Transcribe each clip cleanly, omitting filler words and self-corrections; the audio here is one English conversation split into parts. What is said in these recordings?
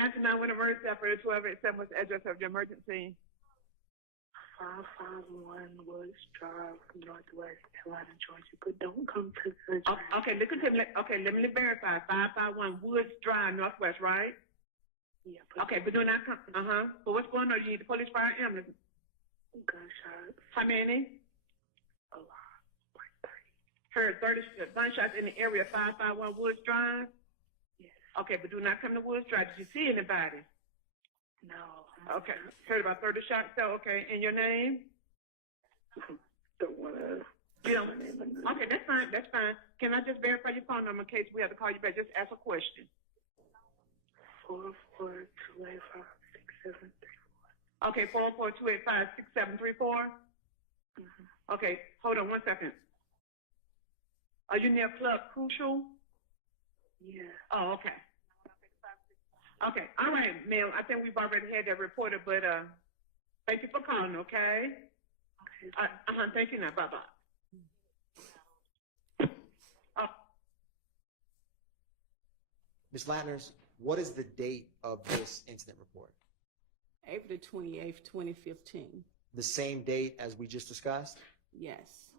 dial 911 emergency operator 1287. What's the address of your emergency? 551 Woods Drive, Northwest Atlanta, Georgia. But don't come to the Okay, let me verify. 551 Woods Drive, Northwest, right? Yeah. Okay, but do not come. But what's going on? You need the police, fire, ambulance. Gunshots. How many? A lot. Like 30. Heard 30 gunshots in the area. 551 Woods Drive. Yes. Okay, but do not come to Woods Drive. Did you see anybody? No. Okay. Heard about 30 shots. So, okay. And your name? Don't want to. You don't. Okay, that's fine. That's fine. Can I just verify your phone number in case we have to call you back? Just ask a question. 442856734. Okay, 442856734. Okay, hold on 1 second. Are you near Club Crucial? Yeah. Oh, okay. Okay, all right, ma'am. I think we've already had that reported, but thank you for calling, okay? Okay. Thank you now. Bye-bye. Ms. Latners, what is the date of this incident report? April 28th, 2015. The same date as we just discussed? Yes.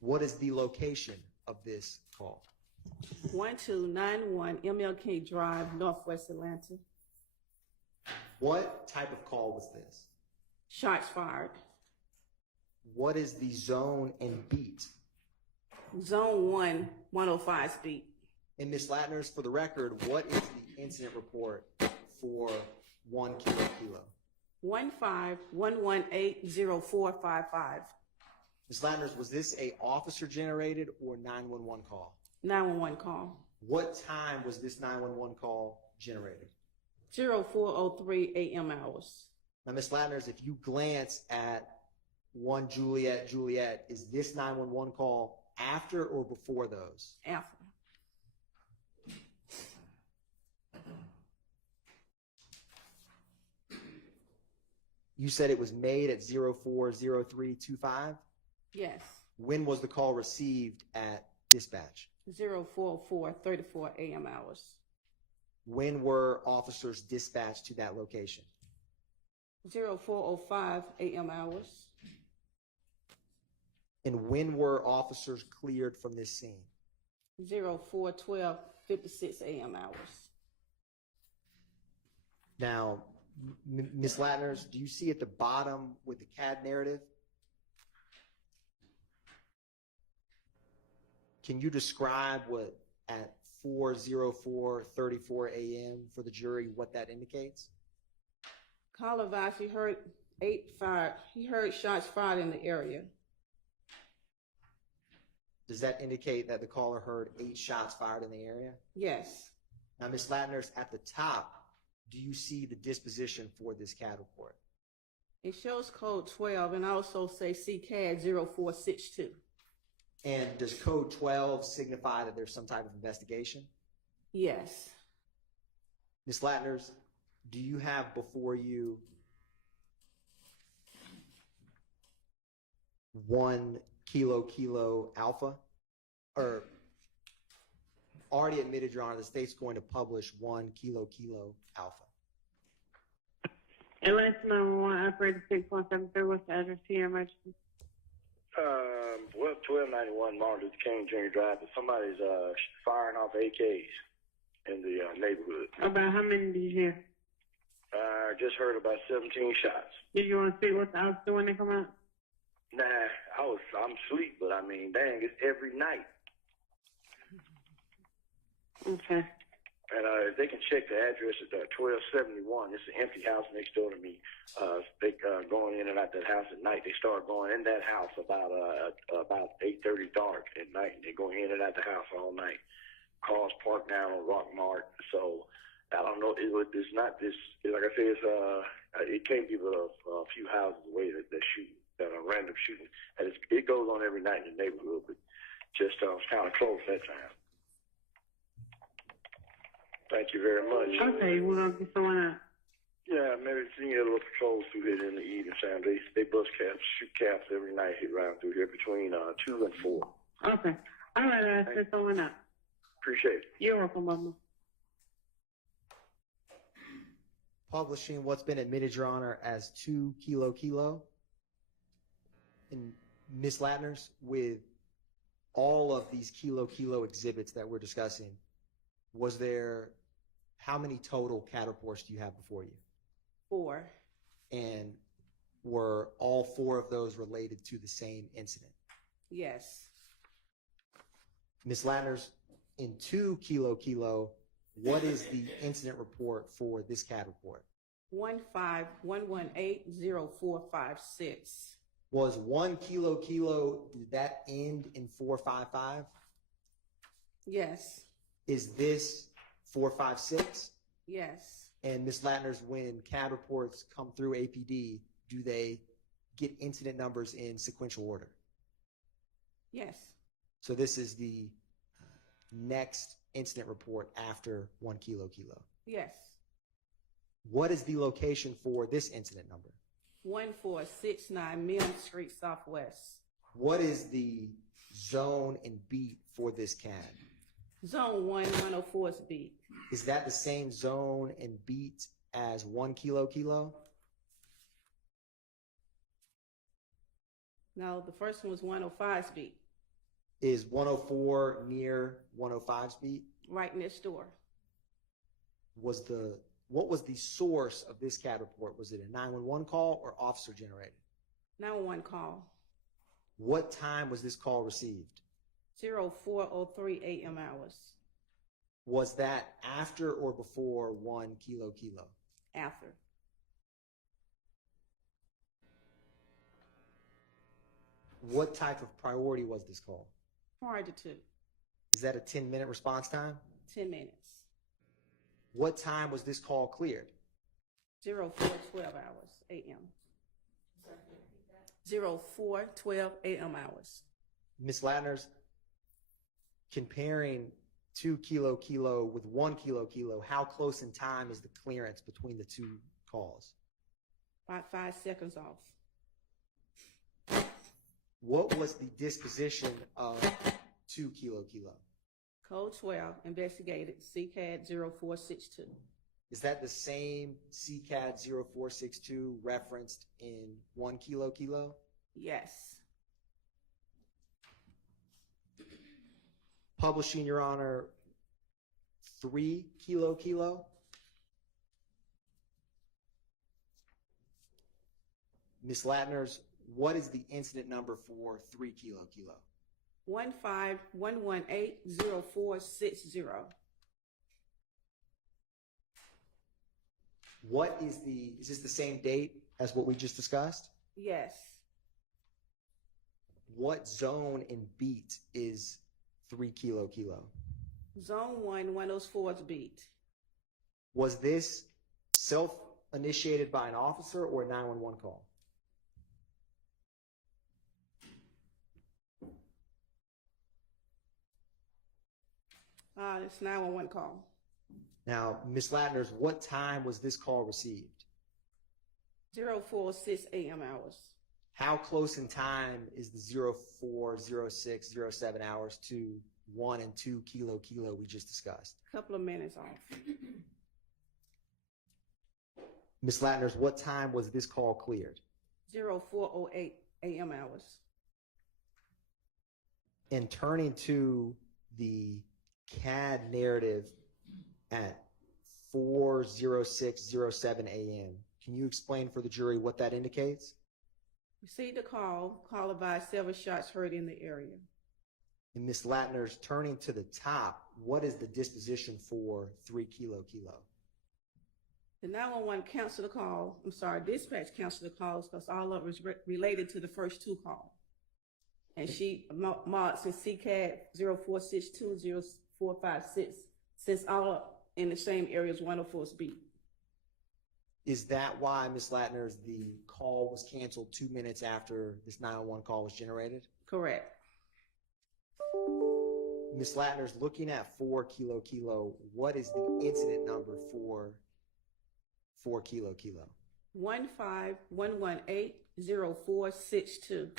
What is the location of this call? 1291 MLK Drive, Northwest Atlanta. What type of call was this? Shots fired. What is the zone and beat? Zone 1, 105 speed. And Ms. Latners, for the record, what is the incident report for 1 kilo? 151180455. Ms. Latners, was this a officer generated or 911 call? 911 call. What time was this 911 call generated? 0403 a.m. hours. Now, Ms. Latners, if you glance at 1 Juliet, is this 911 call after or before those? After. You said it was made at 040325? Yes. When was the call received at dispatch? 0434 a.m. hours. When were officers dispatched to that location? 0405 a.m. hours. And when were officers cleared from this scene? 041256 a.m. hours. Now, Ms. Latners, do you see at the bottom with the CAD narrative? Can you describe what at 4:04:34 a.m. for the jury, what that indicates? Caller advised he heard shots fired in the area. Does that indicate that the caller heard 8 shots fired in the area? Yes. Now, Ms. Latners, at the top, do you see the disposition for this CAD report? It shows code 12 and also say CCAD 0462. And does code 12 signify that there's some type of investigation? Yes. Ms. Latners, do you have before you 1 kilo alpha? Or already admitted, Your Honor, the state's going to publish 1 kilo alpha. Atlanta 911 operator 6173. What's the address to your emergency? 1291 Martin Luther King Jr. Drive. Somebody's firing off AKs in the neighborhood. About how many did you hear? I just heard about 17 shots. Did you want to see what the officer doing when they come out? Nah, I'm asleep, but I mean, dang, it's every night. Okay. And if they can check the address at 1271, it's an empty house next door to me. They going in and out that house at night. They start going in that house about 8:30 dark at night. They go in and out the house all night. Cars parked down on Rock Mart. So I don't know. It's not this. Like I said, it can't be but a few houses away that shoot, that are random shooting. And it goes on every night in the neighborhood, but just it's kind of close that time. Thank you very much. Okay, we're going to get someone out. Yeah, maybe see a little patrols through here in the evening time. They bust caps, shoot caps every night hit around through here between 2 and 4. Okay. All right, I'll send someone out. Appreciate it. You're welcome, Mama. publishing what's been admitted, Your Honor, as 2 Kilo Kilo. And Ms. Latners, with all of these Kilo Kilo exhibits that we're discussing, how many total CAD reports do you have before you? 4. And were all 4 of those related to the same incident? Yes. Ms. Latners, in 2 Kilo Kilo, what is the incident report for this CAD report? 151180456. Was 1 Kilo Kilo, did that end in 455? Yes. Is this 456? Yes. And Ms. Latners, when CAD reports come through APD, do they get incident numbers in sequential order? Yes. So this is the next incident report after 1 Kilo Kilo. Yes. What is the location for this incident number? 1469 Mill Street Southwest. What is the zone and beat for this CAD? Zone 1, 104 is beat. Is that the same zone and beat as 1 Kilo Kilo? No, the first one was 105's beat. Is 104 near 105's beat? Right next door. What was the source of this CAD report? Was it a 911 call or officer generated? 911 call. What time was this call received? 04:03 a.m. hours. Was that after or before 1 Kilo Kilo? After. What type of priority was this call? Prior to 2. Is that a 10-minute response time? 10 minutes. What time was this call cleared? 04:12 hours a.m. 04:12 a.m. hours. Ms. Latners, comparing 2 Kilo Kilo with 1 Kilo Kilo, how close in time is the clearance between the 2 calls? About 5 seconds off. What was the disposition of 2 Kilo Kilo? Code 12, investigated, CCAD 0462. Is that the same CCAD 0462 referenced in 1 Kilo Kilo? Yes. Publishing, Your Honor, 3 Kilo Kilo. Ms. Latners, what is the incident number for 3 Kilo Kilo? 151180460. Is this the same date as what we just discussed? Yes. What zone and beat is 3 Kilo Kilo? Zone 1, 104's beat. Was this self-initiated by an officer or a 911 call? It's 911 call. Now, Ms. Latners, what time was this call received? 04:06 a.m. hours. How close in time is the 04, 06, 07 hours to 1 and 2 Kilo Kilo we just discussed? A couple of minutes off. Ms. Latners, what time was this call cleared? 04:08 a.m. hours. And turning to the CAD narrative at 4:06:07 a.m., can you explain for the jury what that indicates? Received a call. Call advised several shots heard in the area. And Ms. Latners, turning to the top, what is the disposition for 3 Kilo Kilo? The 911 canceled the call. Dispatch canceled the calls because all of it was related to the first 2 calls. And she marked since CCAD 0462, 0456, since all in the same area as 104's beat. Is that why, Ms. Latners, the call was canceled 2 minutes after this 911 call was generated? Correct. Ms. Latners, looking at 4 Kilo Kilo, what is the incident number for 4 Kilo Kilo? 151180462.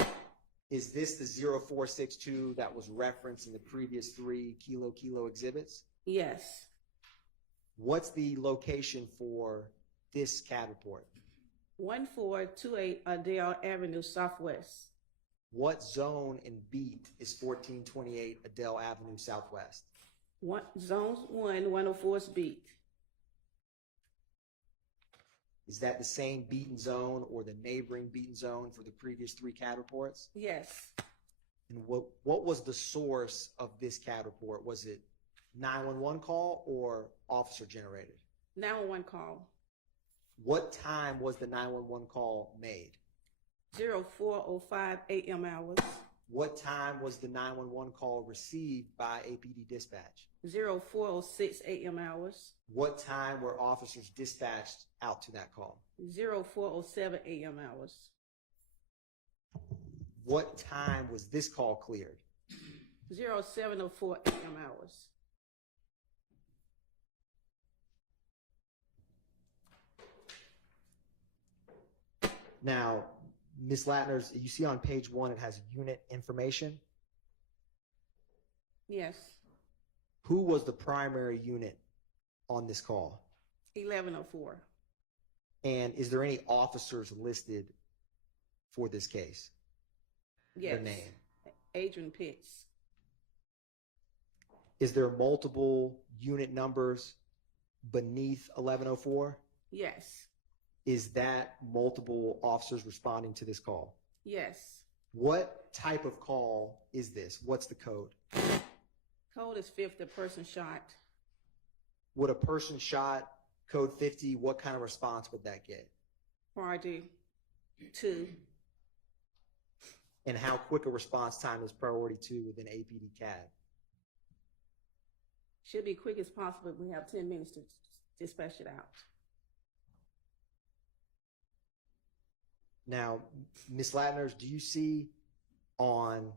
Is this the 0462 that was referenced in the previous 3 Kilo Kilo exhibits? Yes. What's the location for this CAD report? 1428 Adele Avenue Southwest. What zone and beat is 1428 Adele Avenue Southwest? Zones 104 is beat. Is that the same beaten zone or the neighboring beaten zone for the previous 3 CAD reports? Yes. And what was the source of this CAD report? Was it 911 call or officer generated? 911 call. What time was the 911 call made? 04:05 a.m. hours. What time was the 911 call received by APD dispatch? 04:06 a.m. hours. What time were officers dispatched out to that call? 04:07 a.m. hours. What time was this call cleared? 07:04 a.m. hours. Now, Ms. Latners, you see on page 1, it has unit information. Yes. Who was the primary unit on this call? 1104. And is there any officers listed for this case? Yes. Their name. Adrian Pitts. Is there multiple unit numbers beneath 1104? Yes. Is that multiple officers responding to this call? Yes. What type of call is this? What's the code? Code is 50, person shot. Would a person shot code 50, what kind of response would that get? Priority 2. And how quick a response time is priority 2 within APD CAD? Should be quick as possible. We have 10 minutes to dispatch it out. Now, Ms. Latners, do you see on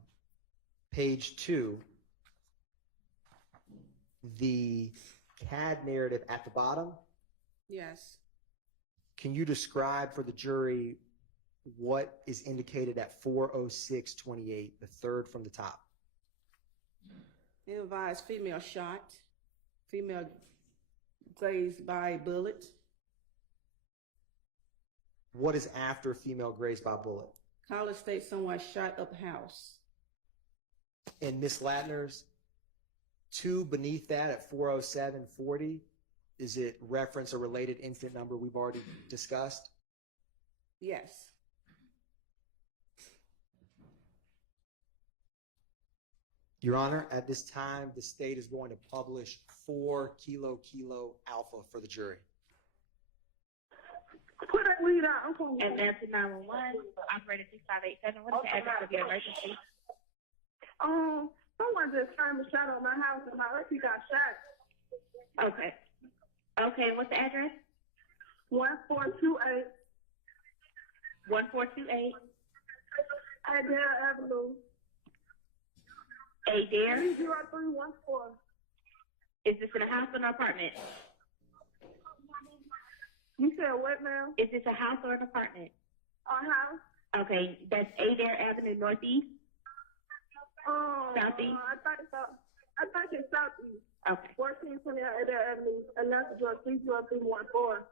page 2 the CAD narrative at the bottom? Yes. Can you describe for the jury what is indicated at 4:06:28, the third from the top? It advised female shot, female grazed by a bullet. What is after female grazed by bullet? Caller states someone shot up house. And Ms. Latners, 2 beneath that at 4:07:40, is it reference a related incident number we've already discussed? Yes. Your Honor, at this time, the state is going to publish 4 Kilo Kilo Alpha for the jury. Put that weed out. I'm going And that's 911, operator 6587. What is the address of your emergency? Someone just turned a shot on my house and my auntie got shot. Okay. Okay, what's the address? 1428 1428 Adele Avenue. Adair. 30314. Is this in a house or an apartment? You said what, ma'am? Is this a house or an apartment? A house? Okay, that's Adair Avenue Northeast? Southeast? I think it's Southeast. Okay. 1428 Adele Avenue, and that's the drug 30314.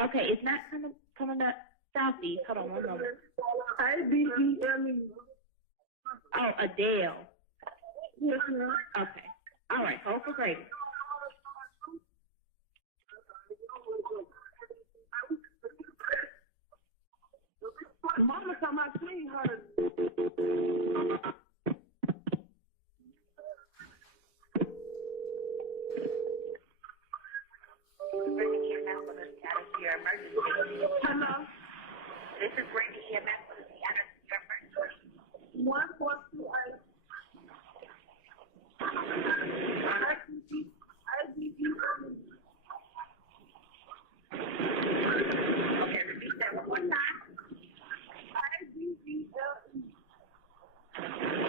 Okay, it's not coming up Southeast. Hold on one moment. ADELE. Oh, Adele. Yes, ma'am. Okay. All right, hold for Grady. Mama told my she heard. Bringing EMS for the status of your emergency. Hello? This is bringing EMS for the status of your emergency. 1428. Okay, repeat that one more time. ADELE.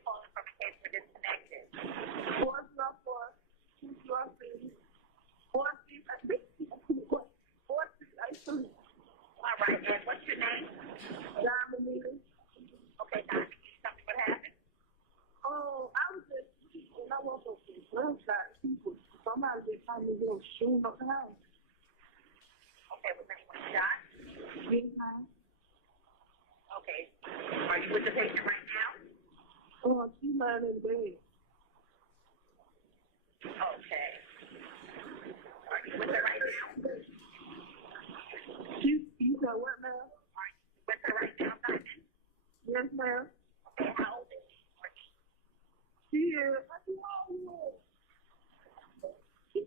you're calling from in case we're disconnected. 404-243-4383. All right, and what's your name? Dominique. Okay, Don, can you tell me what happened? Oh, I was just, when I woke up with gunshot, people, somebody just told me they were shooting up the house. Okay, was anyone shot? Yes, ma'am. Okay. Are you with the patient right now? Oh, she's lying in bed. Okay. Are you with her right now? You said what, ma'am? Are you with her right now, Simon? Yes, ma'am. Okay, how old is she? She is. She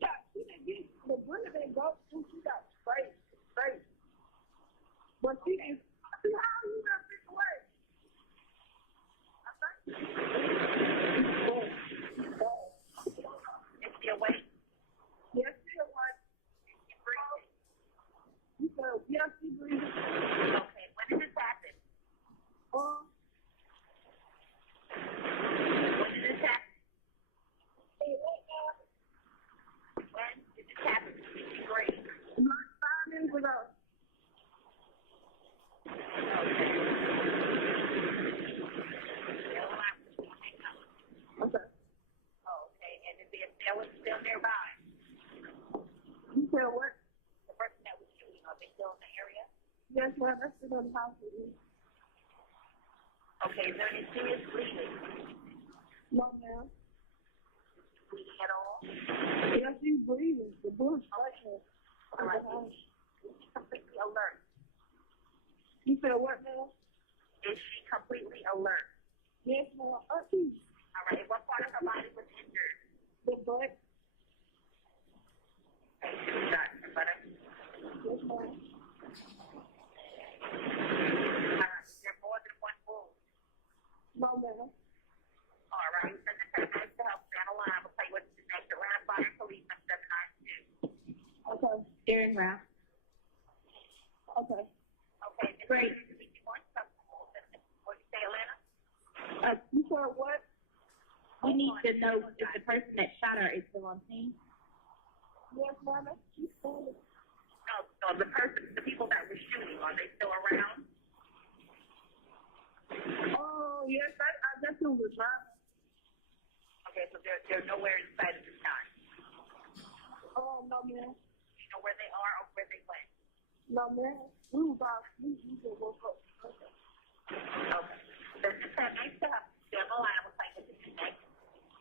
didn't get, the bullet didn't go through. She got straight. But she didn't, how you got this away? Is she awake? Yes, she awake. She breathing? You said, yes, she breathing. Okay, when did this happen? When did this happen? When did this happen? Did she breathe? Like 5 minutes ago. Okay. Okay, and is the assailant still nearby? You said what? The person that was shooting, are they still in the area? Yes, ma'am. That's still in the house with me. Okay, is there any serious bleeding? No, ma'am. Bleeding at all? Yes, she's breathing. The bullet's right here. All right. Is she completely alert? You said what, ma'am? Is she completely alert? Yes, ma'am. All right, what part of her body was injured? The butt. Okay, she was shot in the butt. Yes, ma'am. Is there more than one wound? No, ma'am. All right, send the text to help stand a line. We'll tell you what to do next. Around fire police on 792. Okay. Darren Ralph. Okay. Okay, great. What did you say, Atlanta? You said what? We need to know if the person that shot her is still on scene. Yes, ma'am. She's standing. No, the people that were shooting, are they still around? Oh, yes. I guess it was driving. Okay, so they're nowhere in sight at this time. Oh, no, ma'am. You know where they are or where they went? No, ma'am. We just woke up. Okay. Okay. So just have nice to have stand the line. We'll tell you what to do next.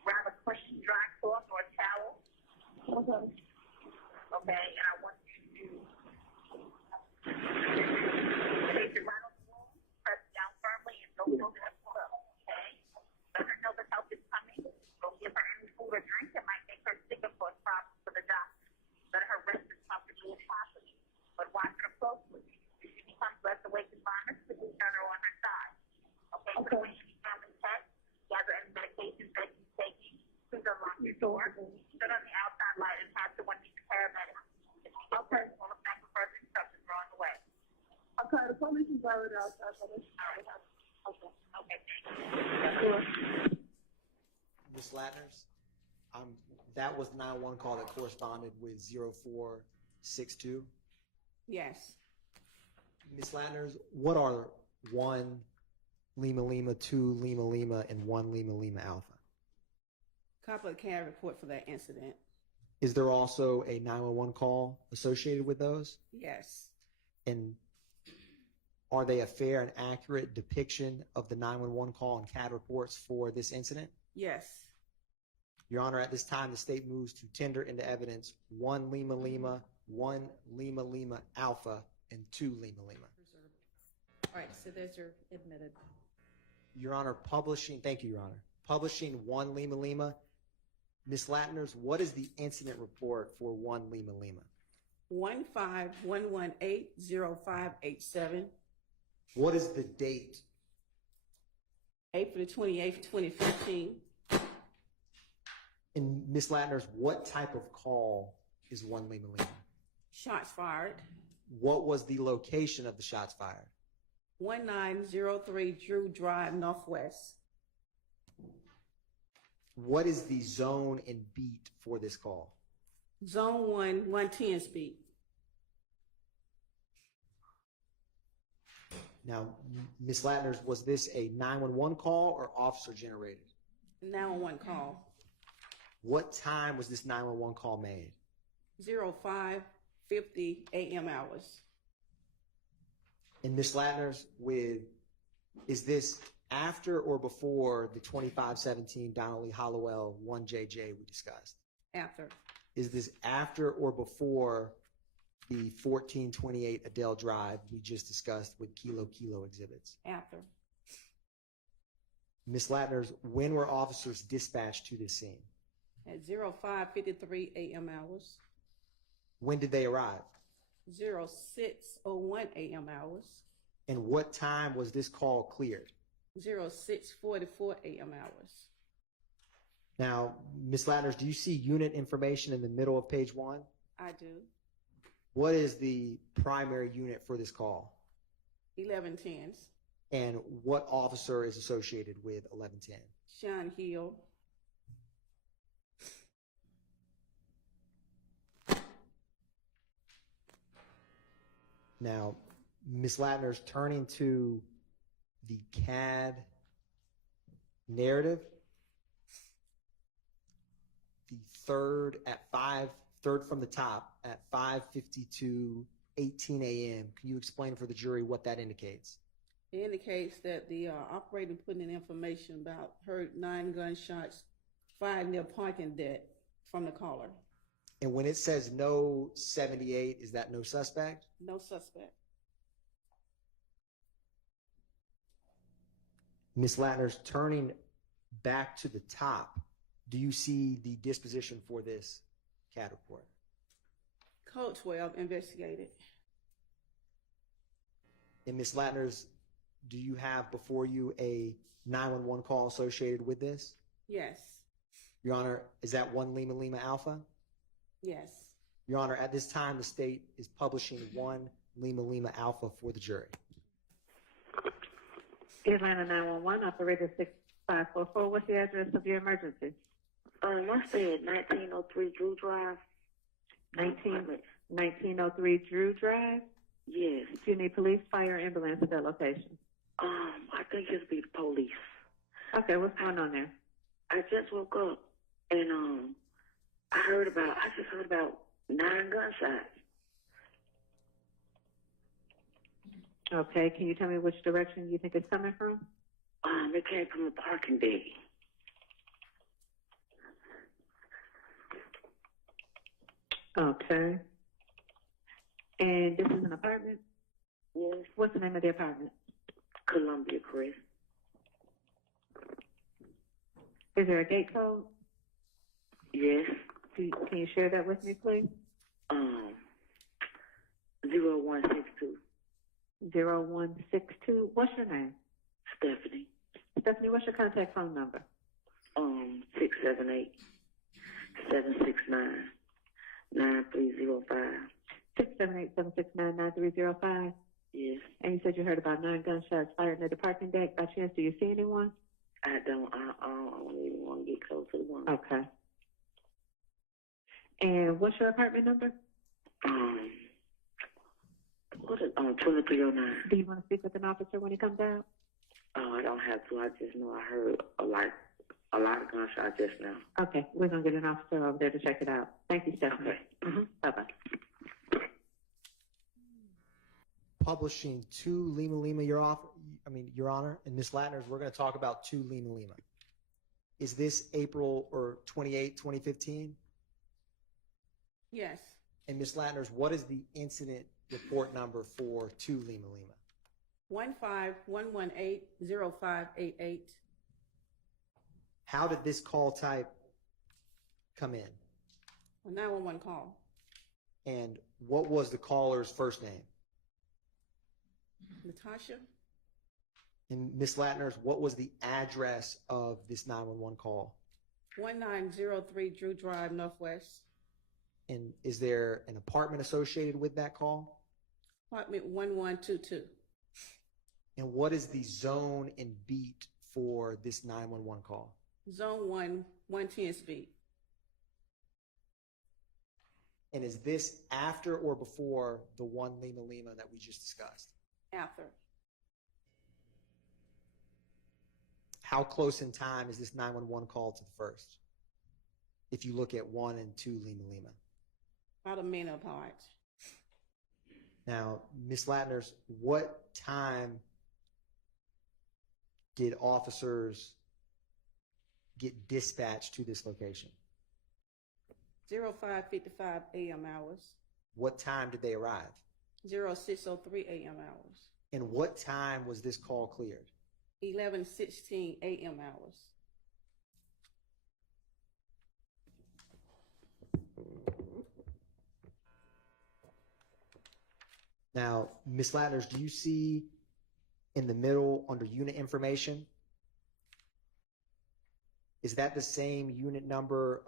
Grab a cushion, dry cloth, or a towel. Okay. Okay, and I want you to place your right on the wall, press down firmly, and don't hold it up. Okay? Let her know that help is coming. Don't give her any food or drink that might make her sick or cause problems for the doctor. Let her rest as comfortably as possible, but watch her closely. If she becomes less awake and vomits, please turn her on her side. Okay? So when she becomes intense, gather any medications that she's taking. Please unlock your door. Sit on the outside light and pass the one to the paramedic. Okay. All the back and further instructions are on the way. Okay, the police is already outside. So that's Okay. Okay, thank you. Ms. Latners, that was the 911 call that corresponded with 0462. Yes. Ms. Latners, what are 1 Lima Lima, 2 Lima Lima, and 1 Lima Lima Alpha? Copy of the CAD report for that incident. Is there also a 911 call associated with those? Yes. And are they a fair and accurate depiction of the 911 call and CAD reports for this incident? Yes. Your Honor, at this time, the state moves to tender into evidence 1 Lima Lima, 1 Lima Lima Alpha, and 2 Lima Lima. All right, so those are admitted. Your Honor, thank you, Your Honor. Publishing 1 Lima Lima. Ms. Latners, what is the incident report for 1 Lima Lima? 151180587. What is the date? April 28th, 2015. And Ms. Latners, what type of call is 1 Lima Lima? Shots fired. What was the location of the shots fired? 1903 Drew Drive, Northwest. What is the zone and beat for this call? Zone 1, 110 speed. Now, Ms. Latners, was this a 911 call or officer generated? 911 call. What time was this 911 call made? 05:50 a.m. hours. And Ms. Latners, is this after or before the 2517 Donnelly Hollowell 1JJ we discussed? After. Is this after or before the 1428 Adele Drive we just discussed with Kilo exhibits? After. Ms. Latners, when were officers dispatched to this scene? At 05:53 a.m. hours. When did they arrive? 06:01 a.m. hours. And what time was this call cleared? 06:44 a.m. hours. Now, Ms. Latners, do you see unit information in the middle of page 1? I do. What is the primary unit for this call? 1110s. And what officer is associated with 1110? Sean Hill. Now, Ms. Latners, turning to the CAD narrative, the third from the top at 5:52:18 a.m. Can you explain for the jury what that indicates? It indicates that the operator put in information about heard 9 gunshots fired near parking deck from the caller. And when it says no 78, is that no suspect? No suspect. Ms. Latners, turning back to the top, do you see the disposition for this CAD report? Code 12 investigated. And Ms. Latners, do you have before you a 911 call associated with this? Yes. Your Honor, is that 1 Lima Lima Alpha? Yes. Your Honor, at this time, the state is publishing 1 Lima Lima Alpha for the jury. Atlanta 911, operator 6544. What's the address of your emergency? I said 1903 Drew Drive. 1903 Drew Drive? Yes. Do you need police, fire, ambulance at that location? I think it'll be the police. Okay, what's going on there? I just woke up and I just heard about 9 gunshots. Okay, can you tell me which direction you think it's coming from? It came from the parking deck. Okay. And this is an apartment? Yes. What's the name of the apartment? Columbia Crest. Is there a gate code? Yes. Can you share that with me, please? 0162. 0162. What's your name? Stephanie. Stephanie, what's your contact phone number? 678-769-9305. 678-769-9305. Yes. And you said you heard about 9 gunshots fired near the parking deck. By chance, do you see anyone? I don't even want to get close to the one. Okay. And what's your apartment number? 2309. Do you want to speak with an officer when he comes out? Oh, I don't have to. I just know I heard a lot of gunshots just now. Okay, we're going to get an officer over there to check it out. Thank you, Stephanie. Okay. Mm-hmm. Bye-bye. Publishing 2 Lima Lima, Your Honor, and Ms. Latners, we're going to talk about 2 Lima Lima. Is this April or 28, 2015? Yes. And Ms. Latners, what is the incident report number for 2 Lima Lima? 15118-0588. How did this call type come in? A 911 call. And what was the caller's first name? Natasha. And Ms. Latners, what was the address of this 911 call? 1903 Drew Drive, Northwest. And is there an apartment associated with that call? Apartment 1122. And what is the zone and beat for this 911 call? Zone 1, 110 speed. And is this after or before the 1 Lima Lima that we just discussed? After. How close in time is this 911 call to the first? If you look at 1 and 2 Lima Lima. About a minute apart. Now, Ms. Latners, what time did officers get dispatched to this location? 05:55 a.m. hours. What time did they arrive? 06:03 a.m. hours. And what time was this call cleared? 11:16 a.m. hours. Now, Ms. Latners, do you see in the middle under unit information? Is that the same unit number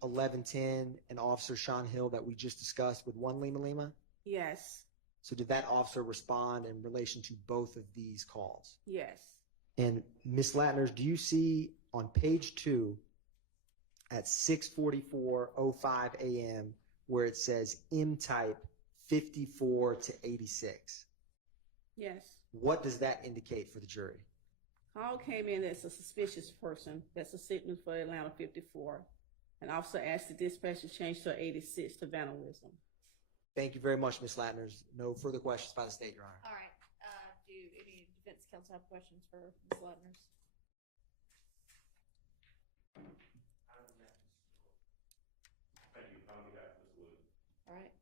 1110 and Officer Sean Hill that we just discussed with 1 Lima Lima? Yes. So did that officer respond in relation to both of these calls? Yes. And Ms. Latners, do you see on page 2 at 6:44:05 a.m. where it says M-type 54 to 86? Yes. What does that indicate for the jury? Call came in as a suspicious person that's a sitting for Atlanta 54. An officer asked the dispatcher to change to 86 to vandalism. Thank you very much, Ms. Latners. No further questions by the state, Your Honor. All right. Do any defense counsel have questions for Ms. Latners? Thank you. I'm on behalf of Ms. Wood. All right.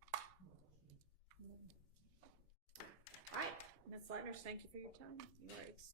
All right. Ms. Latners, thank you for your time. You are